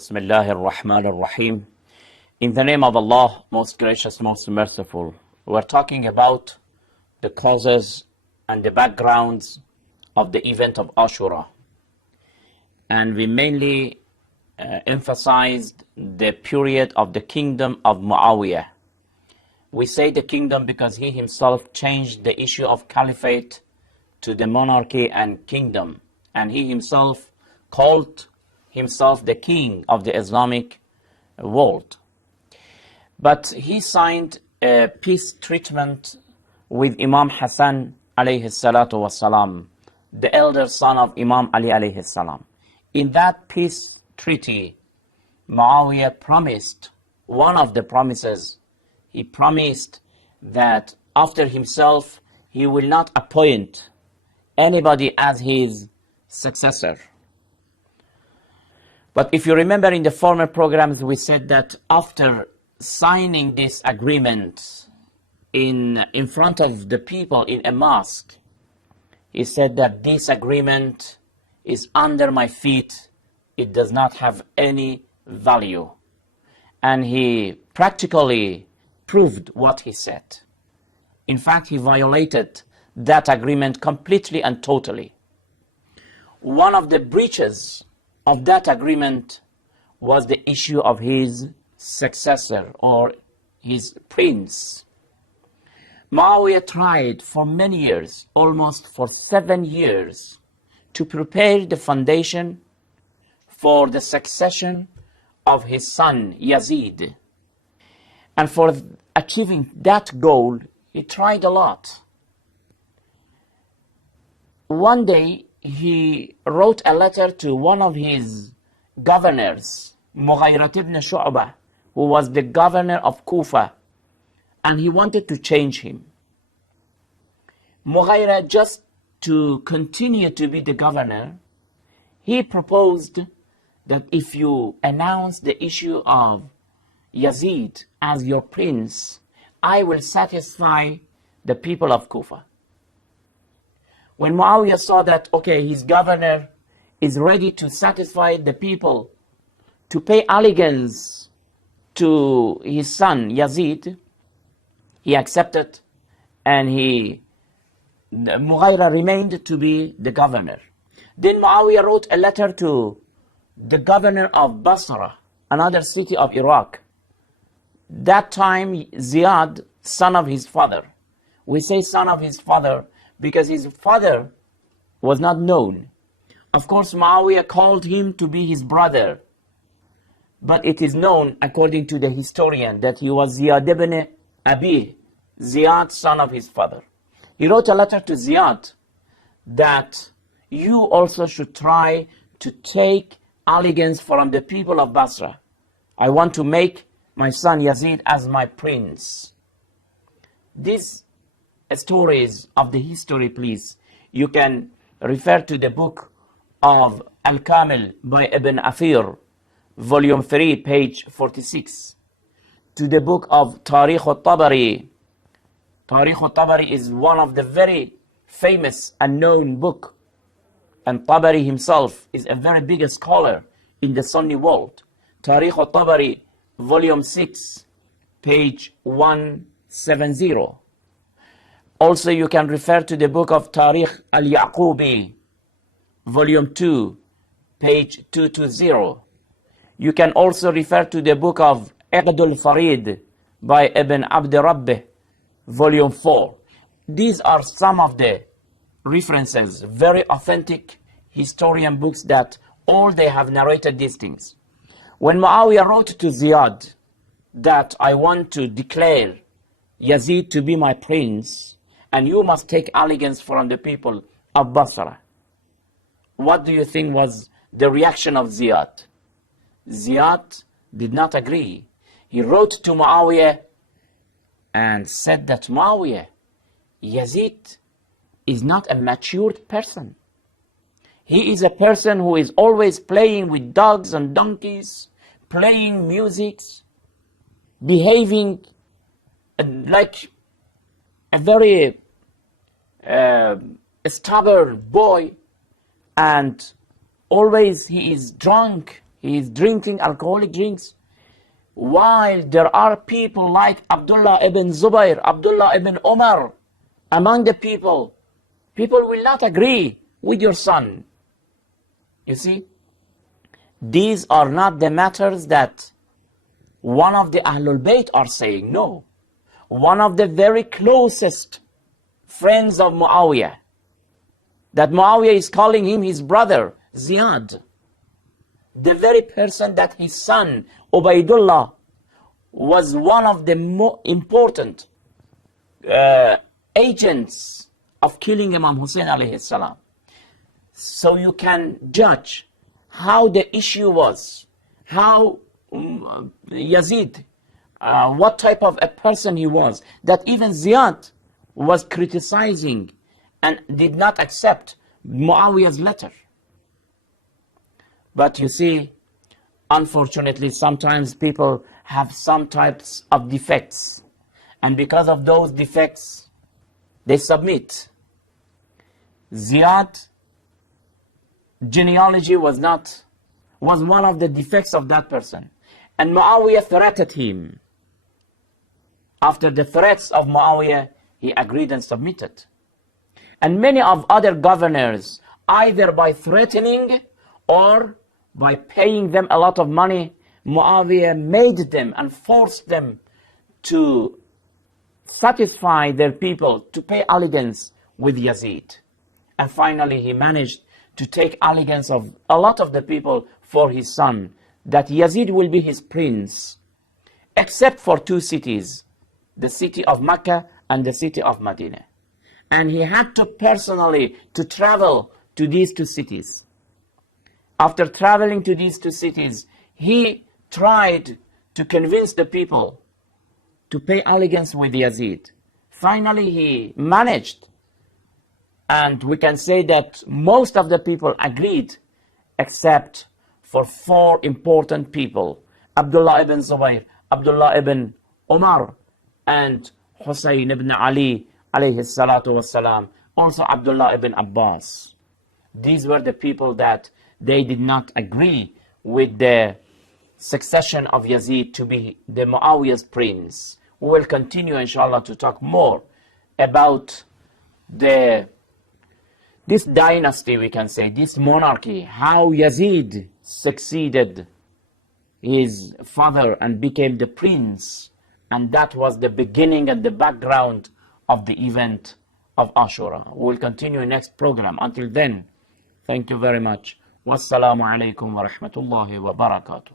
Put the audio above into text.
Bismillahir Rahmanir Rahim. In the name of Allah, most gracious, most merciful. We're talking about the causes and the backgrounds of the event of Ashura. And we mainly emphasized the period of the kingdom of Muawiyah. We say the kingdom because he himself changed the issue of caliphate to the monarchy and kingdom. And he himself called himself the king of the Islamic world. But he signed a peace treatment with Imam Hassan alayhi salatu wasalam, the elder son of Imam Ali alayhi salam. In that peace treaty, Muawiyah promised, one of the promises, he promised that after himself, he will not appoint anybody as his successor. But if you remember in the former programs, we said that after signing this agreement in front of the people in a mosque, he said that this agreement is under my feet. It does not have any value. And he practically proved what he said. In fact, he violated that agreement completely and totally. One of the breaches of that agreement was the issue of his successor or his prince. Muawiyah tried for many years, almost for 7 years, to prepare the foundation for the succession of his son Yazid. And for achieving that goal, he tried a lot. One day, he wrote a letter to one of his governors, Mughayrat ibn Shu'bah, who was the governor of Kufa, and he wanted to change him. Mughayra, just to continue to be the governor, he proposed that if you announce the issue of Yazid as your prince, I will satisfy the people of Kufa. When Muawiyah saw that, okay, his governor is ready to satisfy the people, to pay allegiance to his son Yazid, he accepted, and Mughayra remained to be the governor. Then Muawiyah wrote a letter to the governor of Basra, another city of Iraq. That time, Ziyad, son of his father. We say son of his father because his father was not known. Of course, Muawiyah called him to be his brother. But it is known, according to the historian, that he was Ziyad ibn Abi, Ziyad, son of his father. He wrote a letter to Ziyad that you also should try to take allegiance from the people of Basra. I want to make my son Yazid as my prince. These stories of the history, please, you can refer to the book of Al-Kamil by Ibn Athir, volume 3, page 46, to the book of Tarikh al-Tabari. Tarikh al-Tabari is one of the very famous and known book, and Tabari himself is a very big scholar in the Sunni world. Tarikh al-Tabari, volume 6, page 170. Also, you can refer to the book of Tarikh al-Yaqubi, volume 2, page 220. You can also refer to the book of Iqd al-Farid by Ibn Abd Rabbih, volume 4. These are some of the references, very authentic historian books that all they have narrated these things. When Muawiyah wrote to Ziyad that I want to declare Yazid to be my prince, and you must take allegiance from the people of Basra, what do you think was the reaction of Ziyad? Ziyad did not agree. He wrote to Muawiyah and said that Muawiyah, Yazid is not a matured person. He is a person who is always playing with dogs and donkeys, playing music, behaving like a very stubborn boy, and always he is drunk He is drinking alcoholic drinks. While there are people like Abdullah ibn Zubayr, Abdullah ibn Umar, among the people will not agree with your son. You see, these are not the matters that one of the Ahlul Bayt are saying. No. One of the very closest friends of Muawiyah, that Muawiyah is calling him his brother, Ziyad, the very person that his son, Ubaidullah, was one of the more important agents of killing Imam Hussein alayhi salam. So you can judge how the issue was, how Yazid, what type of a person he was, that even Ziyad was criticizing and did not accept Muawiyah's letter. But you see, unfortunately, sometimes people have some types of defects, and because of those defects, they submit. Ziyad genealogy was one of the defects of that person, and Muawiyah threatened him. After the threats of Muawiyah, he agreed and submitted. And many of other governors, either by threatening or by paying them a lot of money, Muawiyah made them and forced them to satisfy their people, to pay allegiance with Yazid. And finally he managed to take allegiance of a lot of the people for his son, that Yazid will be his prince, except for two cities, the city of Mecca and the city of Medina. And he had to personally to travel to these two cities. After traveling to these two cities, he tried to convince the people to pay allegiance with Yazid. Finally, he managed. And we can say that most of the people agreed, except for four important people: Abdullah ibn Zubayr, Abdullah ibn Umar, and Hussein ibn Ali, alayhi salatu wassalam, also Abdullah ibn Abbas. These were the people that they did not agree with the succession of Yazid to be the Muawiyah's prince. We will continue, inshallah, to talk more about this dynasty, we can say, this monarchy, how Yazid succeeded his father and became the prince. And that was the beginning and the background of the event of Ashura. We will continue next program. Until then, thank you very much. Wassalamu alaikum wa rahmatullahi wa barakatuh.